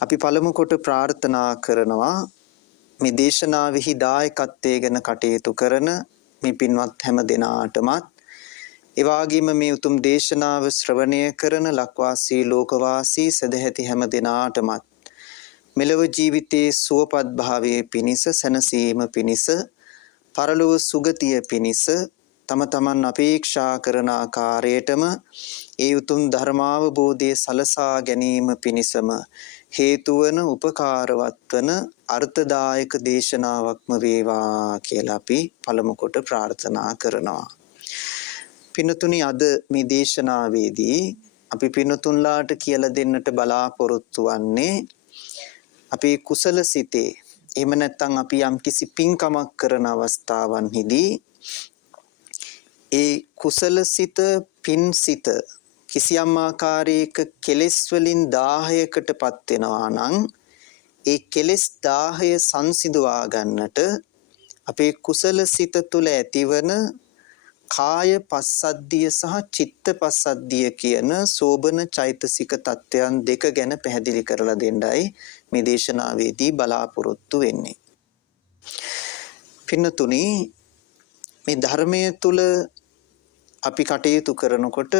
අපි පළමු කොට ප්‍රාර්ථනා කරනවා මේ දේශනාවෙහි දායකත්වයේ ගැන කටයුතු කරන මේ පින්වත් හැම දෙනාටමත් ඒ වගේම මේ උතුම් දේශනාව ශ්‍රවණය කරන ලක්වාසී ලෝකවාසී සදැහැති හැම දෙනාටමත් මෙලොව ජීවිතයේ සුවපත් භාවයේ පිණිස සැනසීම පිණිස පරලොව සුගතිය පිණිස තම තමන් අපේක්ෂා කරන ආකාරයටම ඒ උතුම් ධර්මාවබෝධයේ සලසා ගැනීම පිණිසම හේතු වන උපකාරවත් වන අර්ථදායක දේශනාවක්ම වේවා කියලා අපි පළමු කොට ප්‍රාර්ථනා කරනවා. පින්තුනි, අද මේ දේශනාවේදී අපි පින්තුන්ලාට කියලා දෙන්නට බලාපොරොත්තු වන්නේ අපේ කුසල සිතේ එහෙම නැත්නම් අපි යම් කිසි පින්කමක් කරන අවස්ථාවන්හිදී ඒ කුසල සිත පින් සිත කිසියම් ආකාරයක කෙලෙස් වලින් 1000කටපත් වෙනවා නම් ඒ කෙලෙස් 1000 සංසිඳවා ගන්නට අපේ කුසල සිත තුළ ඇතිවන කාය පස්සද්ධිය සහ චිත්ත පස්සද්ධිය කියන සෝබන චෛතසික තත්වයන් දෙක ගැන පැහැදිලි කරලා දෙන්නයි මේ දේශනාවේදී බලාපොරොත්තු වෙන්නේ. පින්නතුනි, මේ ධර්මයේ තුල අපි කටයුතු කරනකොට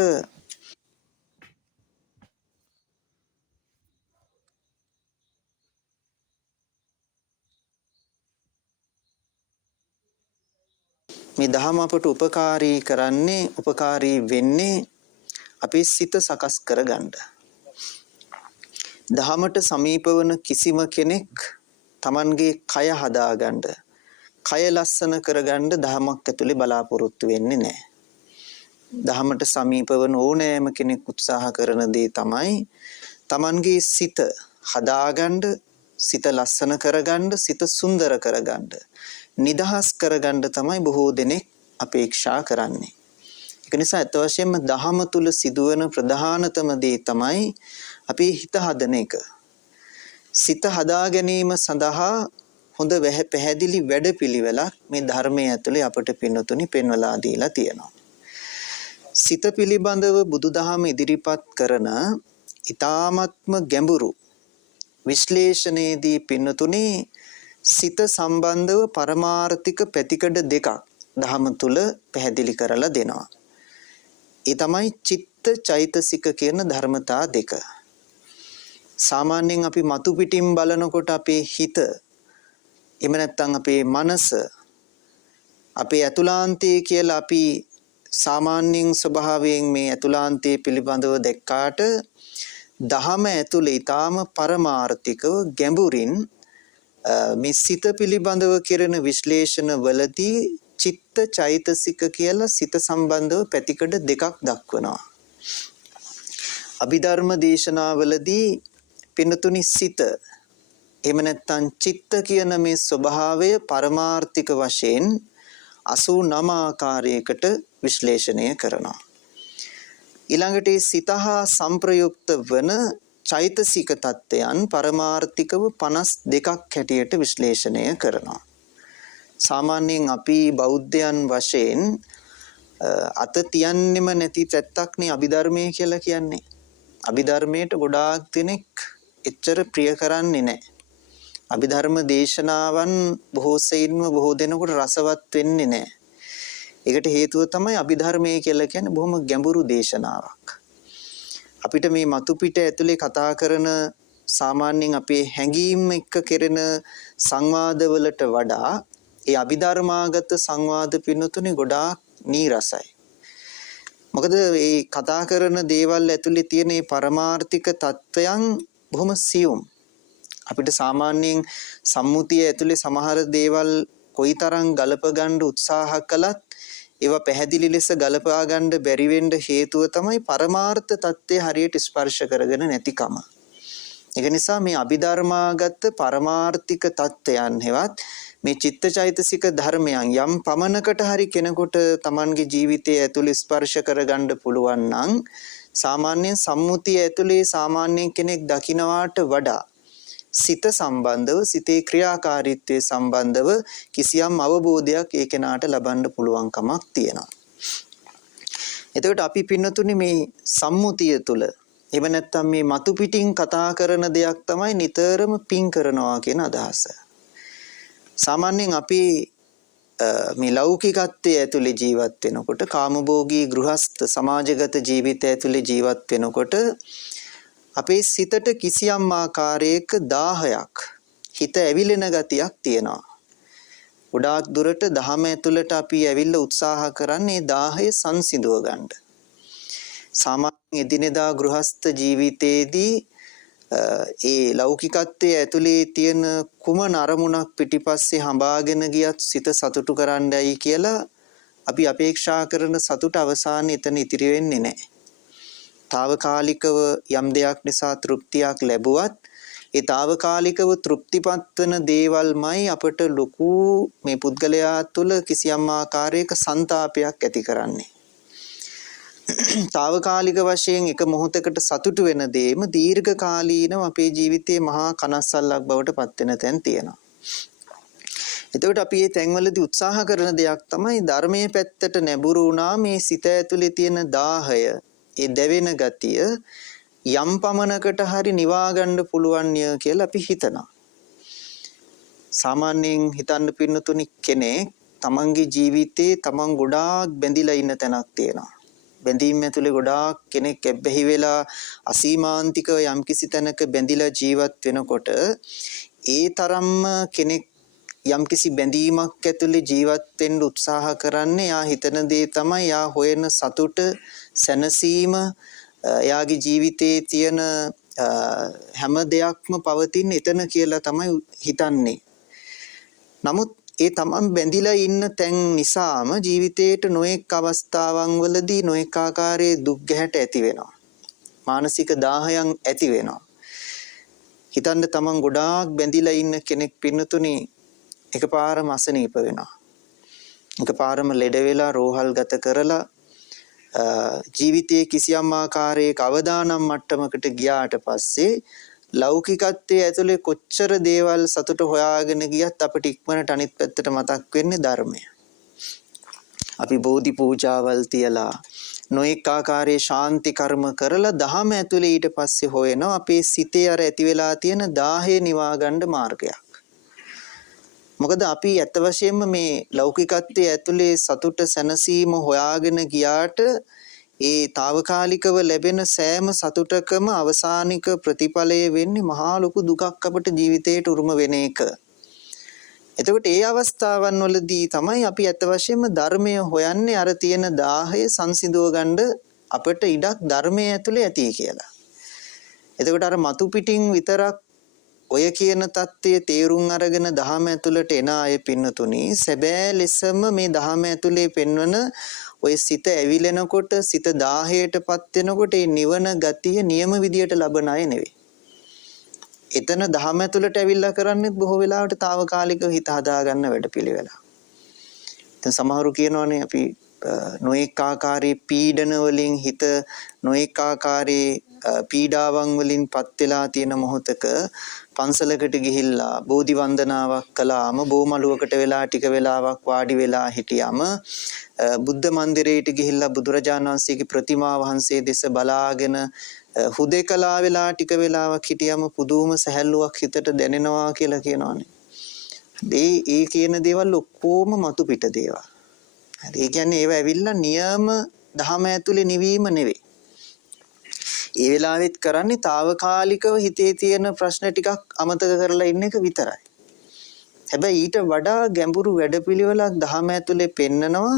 මේ දහම අපට උපකාරී වෙන්නේ අපේ සිත සකස් කරගන්න. දහමට සමීප වන කිසිම කෙනෙක් Tamanගේ කය හදාගන්න, කය ලස්සන කරගන්න දහමක් ඇතුලේ බලාපොරොත්තු වෙන්නේ නැහැ. දහමට සමීප වන ඕනෑම කෙනෙක් උත්සාහ කරන දේ තමයි Tamanගේ සිත හදාගන්න, සිත ලස්සන කරගන්න, සිත සුන්දර කරගන්න, නිදහස් කරගන්න තමයි බොහෝ දෙනෙක් අපේක්ෂා කරන්නේ. ඒක නිසා අත වශයෙන්ම දහම තුල සිදුවන ප්‍රධානතම දේ තමයි අපේ හිත හදන එක. සිත හදා ගැනීම සඳහා හොඳ පැහැදිලි වැඩපිළිවෙලක් මේ ධර්මයේ ඇතුලේ අපට පින්නතුනි පෙන්වලා දීලා තියෙනවා. සිත පිළිබඳව බුදුදහම ඉදිරිපත් කරන ඊ타ත්ම ගැඹුරු විශ්ලේෂණයේදී පින්නතුනි සිත සම්බන්ධව පරමාර්ථික පැතිකඩ දෙකක් දහම තුල පැහැදිලි කරලා දෙනවා. ඒ තමයි චිත්ත චෛතසික කියන ධර්මතා දෙක. සාමාන්‍යයෙන් අපි මතු පිටින් බලනකොට අපේ හිත එහෙම නැත්නම් අපේ මනස අපේ ඇතුළාන්තය කියලා අපි සාමාන්‍යයෙන් ස්වභාවයෙන් මේ ඇතුළාන්තය පිළිබඳව දැක්කාට දහම ඇතුළේ ඊටාම පරමාර්ථිකව ගැඹුරින් මේ සිත පිළිබඳව කරන විශ්ලේෂණ වලදී චිත්ත චෛතසික කියලා සිත සම්බන්ධව පැතිකඩ දෙකක් දක්වනවා. අභිධර්ම දේශනාවලදී පින්නතුනි සිත එහෙම නැත්නම් චිත්ත කියන මේ ස්වභාවය පරමාර්ථික වශයෙන් 89 ආකාරයකට විශ්ලේෂණය කරනවා. ඊළඟට සිත හා සංප්‍රයුක්ත වන චෛතසික තත්ත්වයන් පරමාර්ථිකව 52ක් හැටියට විශ්ලේෂණය කරනවා. සාමාන්‍යයෙන් අපි බෞද්ධයන් වශයෙන් අත තියන්නෙම නැති පැත්තක්නේ අභිධර්මයේ කියලා කියන්නේ. අභිධර්මයට ගොඩාක් දෙනෙක් එච්චර ප්‍රිය කරන්නේ නැහැ. අභිධර්ම දේශනාවන් බොහෝ සෙයින්ම බොහෝ දෙනෙකුට රසවත් වෙන්නේ නැහැ. ඒකට හේතුව තමයි අභිධර්මයේ කියලා කියන්නේ බොහොම ගැඹුරු දේශනාවක්. අපිට මේ මතු පිට ඇතුලේ කතා කරන සාමාන්‍යයෙන් අපේ හැඟීම් එක්ක කෙරෙන සංවාදවලට වඩා ඒ අභිධර්මාගත සංවාද පින්නතුනේ ගොඩාක් නීරසයි. මොකද මේ කතා කරන දේවල් ඇතුලේ තියෙන මේ පරමාර්ථික තත්වයන් බොහොම සියුම්. අපිට සාමාන්‍යයෙන් සම්මුතිය ඇතුලේ සමහර දේවල් කොයිතරම් ගලප ගන්න උත්සාහ කළත් ඒවා පැහැදිලි ලෙස ගලපා ගන්න බැරි වෙන්න හේතුව තමයි පරමාර්ථ தත්ත්වය හරියට ස්පර්ශ කරගෙන නැතිකම. ඒක නිසා මේ අභිධර්මාගත පරමාර්ථික தත්ත්වයන් හෙවත් මේ චිත්තචෛතසික ධර්මයන් යම් පමණකට හරි කෙනෙකුට Tamanගේ ජීවිතයේ ඇතුළේ ස්පර්ශ කරගන්න පුළුවන් නම් සාමාන්‍යයෙන් සම්මුතිය ඇතුළේ සාමාන්‍ය කෙනෙක් දකින්නවාට වඩා සිත සම්බන්ධව සිතේ ක්‍රියාකාරීත්වයේ සම්බන්ධව කිසියම් අවබෝධයක් ඒ කෙනාට ලබන්න පුළුවන් කමක් තියෙනවා. එතකොට අපි පින්නතුනේ මේ සම්මුතිය තුල එහෙම නැත්නම් මේ මතු පිටින් කතා කරන දෙයක් තමයි නිතරම පිං කරනවා කියන අදහස. සාමාන්‍යයෙන් අපි මේ ලෞකිකත්වයේ ඇතුලේ ජීවත් වෙනකොට කාමභෝගී ගෘහස්ත සමාජගත ජීවිතය ඇතුලේ ජීවත් වෙනකොට අපේ සිතට කිසියම් ආකාරයක 1000ක් හිත ඇවිලෙන ගතියක් තියෙනවා. ගොඩාක් දුරට දහම ඇතුළට අපි ඇවිල්ලා උත්සාහ කරන්නේ 1000 සංසිඳව ගන්න. සාමාන්‍ය එදිනෙදා ගෘහස්ත ජීවිතයේදී ඒ ලෞකිකත්වයේ ඇතුලේ තියෙන කුමන අරමුණක් පිටිපස්සේ හඹාගෙන ගියත් සිත සතුටු කරන්නයි කියලා අපි අපේක්ෂා කරන සතුට අවසානයේ එතන ඉතිරි වෙන්නේ නැහැ. తాවකාලිකව යම් දෙයක් නිසා තෘප්තියක් ලැබුවත් ඒ తాවකාලිකව තෘප්තිපත් වෙන දේවල්මයි අපට ලොකු මේ පුද්ගලයා තුළ කිසියම් ආකාරයක ਸੰతాපයක් ඇති කරන්නේ. తాවකාලික වශයෙන් එක මොහොතකට සතුටු වෙන දේම දීර්ඝ කාලීනව අපේ ජීවිතයේ මහා කනස්සල්ලක් බවට පත් වෙන තැන් තියෙනවා. එතකොට අපි මේ තැන්වලදී උත්සාහ කරන දෙයක් තමයි ධර්මයේ පැත්තට නැඹුරු වුණා මේ සිත ඇතුලේ තියෙන 1000 ඒ දැවෙන ගතිය යම් පමණකට හරි නිවා ගන්න පුළුවන් ය කියලා අපි හිතනවා. සාමාන්‍යයෙන් හිතන්න පින්නතුනි කෙනෙක් තමන්ගේ ජීවිතේ තමන් ගොඩාක් බැඳිලා ඉන්න තැනක් තියෙනවා. බැඳීම් ඇතුලේ ගොඩාක් කෙනෙක් ඇබ්බැහි වෙලා අසීමාන්තිකව යම්කිසි තැනක බැඳිලා ජීවත් වෙනකොට ඒ තරම්ම කෙනෙක් යම්කිසි බැඳීමක් ඇතුලේ ජීවත් වෙන්න උත්සාහ කරන්නේ යා හිතන දේ තමයි යා හොයන සතුට සැනසීම එයාගේ ජීවිතයේ තියෙන හැම දෙයක්ම පවතින එතන කියලා තමයි හිතන්නේ. නමුත් ඒ තමන් බැඳිලා ඉන්න තැන් නිසාම ජීවිතේට නොඑක් අවස්ථාවන් වලදී නොඑක් ආකාරයේ දුක් ගැහැට ඇති වෙනවා. මානසික දාහයන් ඇති වෙනවා. හිතන්න තමන් ගොඩාක් බැඳිලා ඉන්න කෙනෙක් පින්නතුනේ එකපාරම අසනීප වෙනවා. එකපාරම ලෙඩ වෙලා රෝහල් ගත කරලා ජීවිතයේ කිසියම් ආකාරයක අවදානම් මට්ටමකට ගියාට පස්සේ ලෞකිකත්වයේ ඇතුලේ කොච්චර දේවල් සතුට හොයාගෙන ගියත් අපිට ඉක්මනට අනිත් පැත්තට මතක් වෙන්නේ ධර්මය. අපි බෝධි පූජාවල් තියලා නොඑක ආකාරයේ ශාන්ති කර්ම කරලා දහම ඇතුලේ ඊට පස්සේ හොයනවා අපේ සිතේ අර ඇති වෙලා තියෙන 1000 නිවා ගන්න මාර්ගයක්. මොකද අපි ඇත්ත වශයෙන්ම මේ ලෞකිකත්වයේ ඇතුලේ සතුට සැනසීම හොයාගෙන ගියාට ඒ తాවකාලිකව ලැබෙන සෑම සතුටකම අවසානික ප්‍රතිඵලය වෙන්නේ මහා ලොකු දුකක් අපට ජීවිතේට උරුම වෙන එක. එතකොට ඒ අවස්ථාවන් වලදී තමයි අපි ඇත්ත වශයෙන්ම ධර්මය හොයන්නේ අර තියෙන 1000 සංසිඳව ගන්න අපට ඉඩක් ධර්මයේ ඇතුලේ ඇති කියලා. එතකොට අර මතු පිටින් විතරක් ඔය කියන தත්ත්වය තේරුම් අරගෙන දහම ඇතුළට එන අය පින්නතුනි සැබෑ ලෙසම මේ දහම ඇතුලේ පෙන්වන ඔය සිත ඇවිලෙනකොට සිත 1000ටපත් වෙනකොට ඒ නිවන ගතිය නියම විදියට ලබන අය නෙවෙයි. එතන දහම ඇතුළට ඇවිල්ලා කරන්නේ බොහෝ වෙලාවට తాවකාලිකව හිත හදා ගන්න වැඩපිළිවෙල. දැන් සමහරු කියනවානේ අපි නොඑක ආකාරයේ පීඩන වලින් හිත නොඑක ආකාරයේ පීඩාවන් වලින් පත් වෙලා තියෙන මොහොතක පන්සලකට ගිහිල්ලා බෝධි වන්දනාවක් කළාම බෝමලුවකට වෙලා ටික වෙලාවක් වාඩි වෙලා හිටියාම බුද්ධ මන්දිරයට ගිහිල්ලා බුදුරජාණන් වහන්සේගේ ප්‍රතිමා වහන්සේ දෙස බලාගෙන හුදේකලා වෙලා ටික වෙලාවක් හිටියාම පුදුම සැහැල්ලුවක් හිතට දැනෙනවා කියලා කියනවානේ. ඒ කියන දේවල් ඔක්කොම මතු පිට දේවල්. ඒ කියන්නේ ඒව ඇවිල්ලා නියම දහම ඇතුලේ නිවීම නෙවෙයි. ඒ වෙලාවෙත් කරන්නේ తాවකාලිකව හිතේ තියෙන ප්‍රශ්න ටිකක් අමතක කරලා ඉන්න එක විතරයි. හැබැයි ඊට වඩා ගැඹුරු වැඩපිළිවෙලක් දහම ඇතුලේ පෙන්නනවා.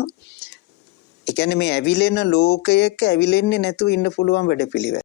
ඒ කියන්නේ මේ ඇවිලෙන ලෝකයක ඇවිලෙන්නේ නැතුව ඉන්න පුළුවන් වැඩපිළිවෙල.